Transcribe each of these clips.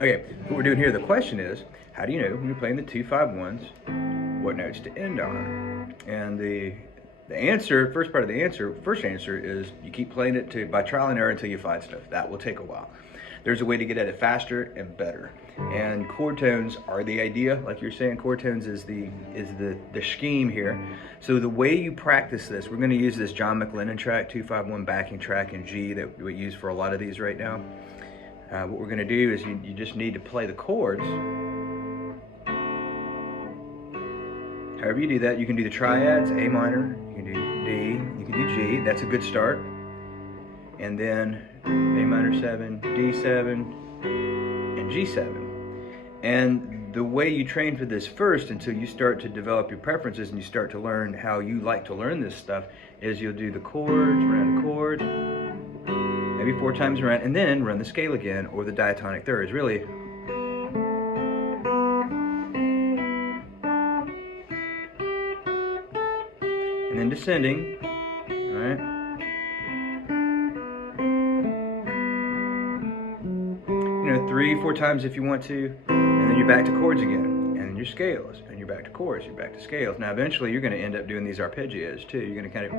Okay, what we're doing here, the question is, how do you know when you're playing the 2-5-1s, what notes to end on? And the answer, first answer is you keep playing it by trial and error until you find stuff. That will take a while. There's a way to get at it faster and better. And chord tones are the idea, like you're saying. Chord tones is the scheme here. So the way you practice this, we're going to use this John McLennan track, 2-5-1 backing track in G that we use for a lot of these right now. What we're going to do is you just need to play the chords. However you do that, you can do the triads, A minor, you can do D, you can do G. That's a good start. And then A minor 7, D7, and G7. And the way you train for this first, until you start to develop your preferences and you start to learn how you like to learn this stuff, is you'll do the chords, run the chords, maybe 4 times around, and then run the scale again, or the diatonic thirds, really. And then descending, all right? You know, 3, 4 times if you want to, and then you're back to chords again, and then your scales, and you're back to chords, you're back to scales. Now eventually you're going to end up doing these arpeggios too. You're going to kind of...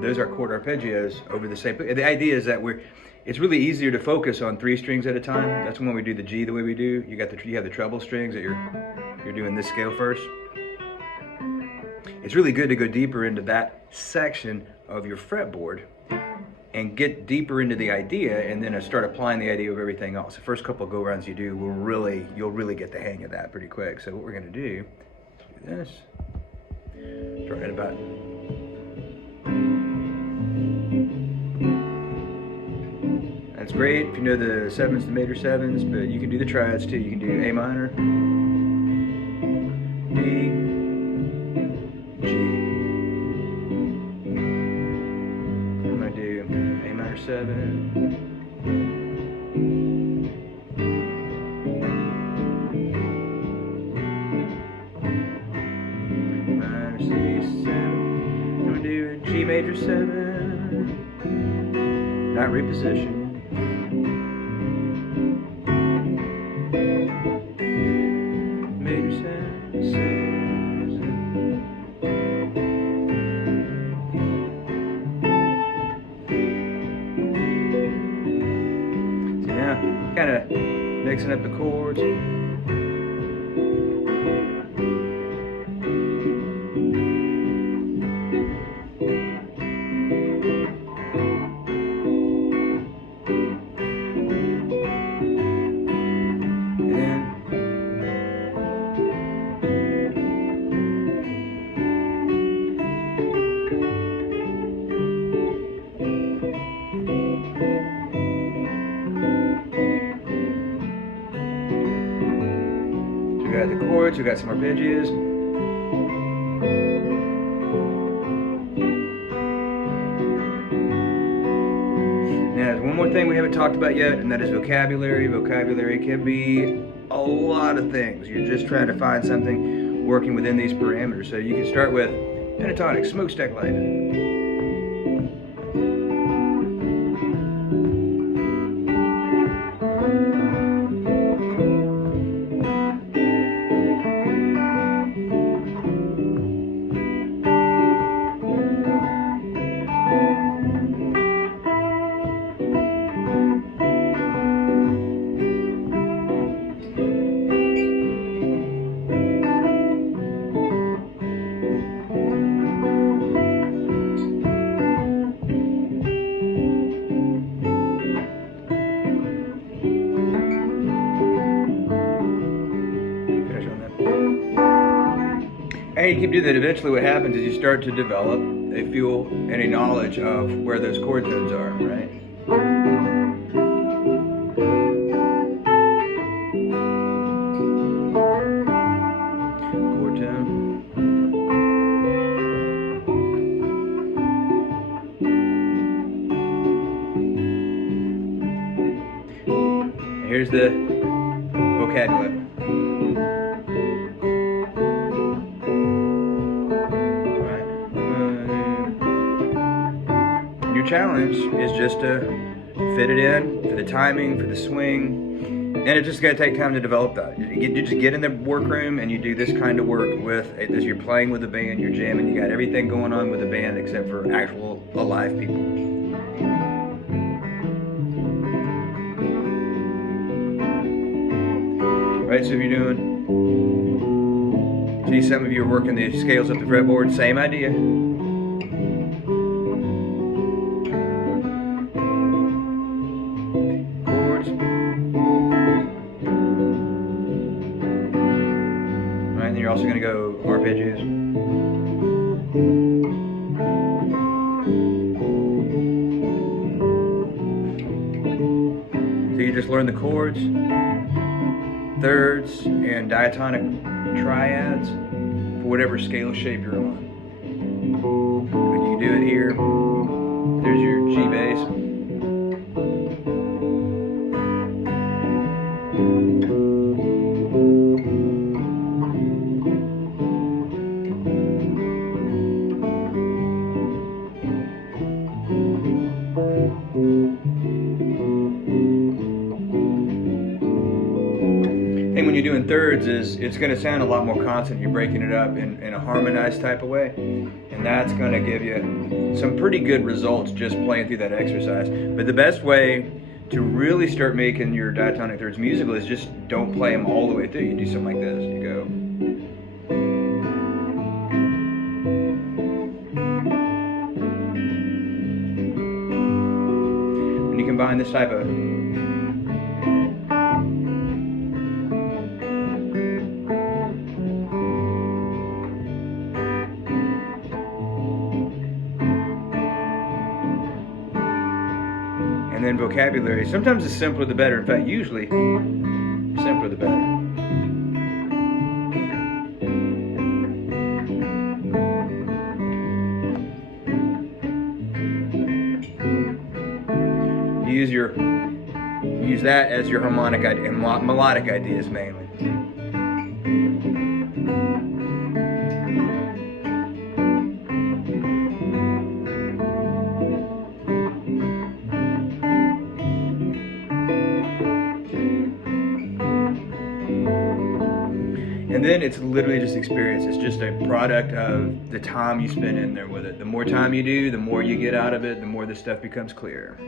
Those are chord arpeggios over the same. The idea is that it's really easier to focus on 3 strings at a time. That's when we do the G the way we do. You have the treble strings that you're doing this scale first. It's really good to go deeper into that section of your fretboard and get deeper into the idea, and then start applying the idea of everything else. The first couple of go rounds you do you'll really get the hang of that pretty quick. So what we're going to do is this. Start at about. That's great if you know the 7s, the major 7s, but you can do the triads too. You can do A minor, D, G. I'm going to do A minor 7, minor C7. I'm going to do a G major 7, not reposition. Kind of mixing up the chords. We got the chords, we got some arpeggios. Now, there's one more thing we haven't talked about yet, and that is vocabulary. Vocabulary can be a lot of things. You're just trying to find something working within these parameters. So you can start with pentatonic, smokestack light. And you keep doing that, eventually what happens is you start to develop a feel and a knowledge of where those chord tones are, right? Chord tone. And here's the vocabulary. your challenge is just to fit it in for the timing, for the swing. And it's just going to take time to develop that. You just get in the workroom and you do this kind of work as you're playing with the band, you're jamming, you got everything going on with the band except for actual alive people. Right, so if you're doing, see some of you are working the scales up the fretboard, same idea. Chords. And then you're also going to go arpeggios. So you just learn the chords, thirds, and diatonic triads for whatever scale shape you're on. When you do it here, there's your G bass. And when you're doing thirds, it's going to sound a lot more constant. You're breaking it up in a harmonized type of way, and that's going to give you some pretty good results just playing through that exercise. But the best way to really start making your diatonic thirds musical is just don't play them all the way through. You do something like this. You go. When you combine this type of and then vocabulary. Sometimes the simpler the better. In fact, usually simpler the better. Use that as your harmonic idea and melodic ideas mainly. And then it's literally just experience. It's just a product of the time you spend in there with it. The more time you do, the more you get out of it, the more this stuff becomes clear.